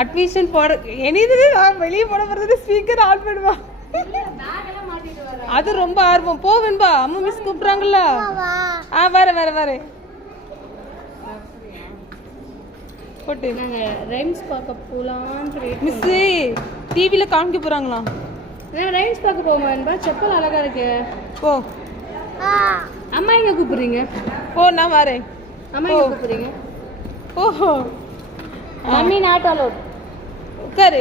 Admission போட எனது நான் வெளியே போட போகிறது ஸ்பீக்கர் ஆன் பண்ணுவா. அது ரொம்ப ஆர்வம். போவேன்பா, அம்மா மிஸ் கூப்பிட்றாங்கல்ல. வரேன் போட்டு நாங்கள் ரைம்ஸ் பார்க்க போகலான்ட்டு மிஸ்ஸு டிவியில் காமிக்க போகிறாங்களா? ரைம்ஸ் பார்க்க போவோம்பா. செப்பல் அழகா இருக்கு. போ. அம்மா எங்கே கூப்பிடுறீங்க? ஓ நான் வரேன். அம்மா எங்கே கூப்பிடுறீங்க? ஓஹோ மம்மி நாட் அலோட். உட்காரு.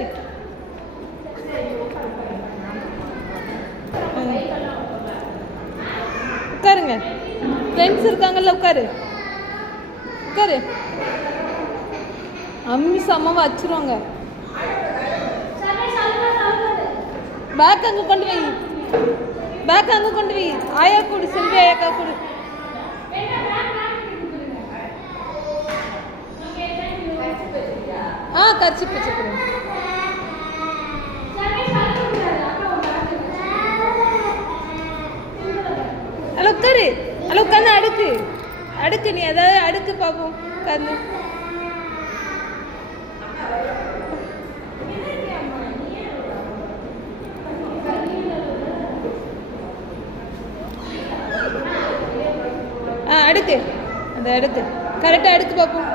உட்காருங்க. ஃப்ரெண்ட்ஸ் இருக்காங்கல்ல, உட்காரு. அம்மி சம்மாவை வச்சிருவாங்க. பேக் அங்கே கொண்டு வை. ஆயா கொடு, செல்வி ஆயாக்கா கொடு. கர்ச்சி வச்சுக்கிறேன். ஹலோ உட்காந்து அடுக்கு நீ ஏதாவது அடுக்கு பார்ப்போம். உட்காந்து அடுக்கு கரெக்டாக அடுக்கு பார்ப்போம்.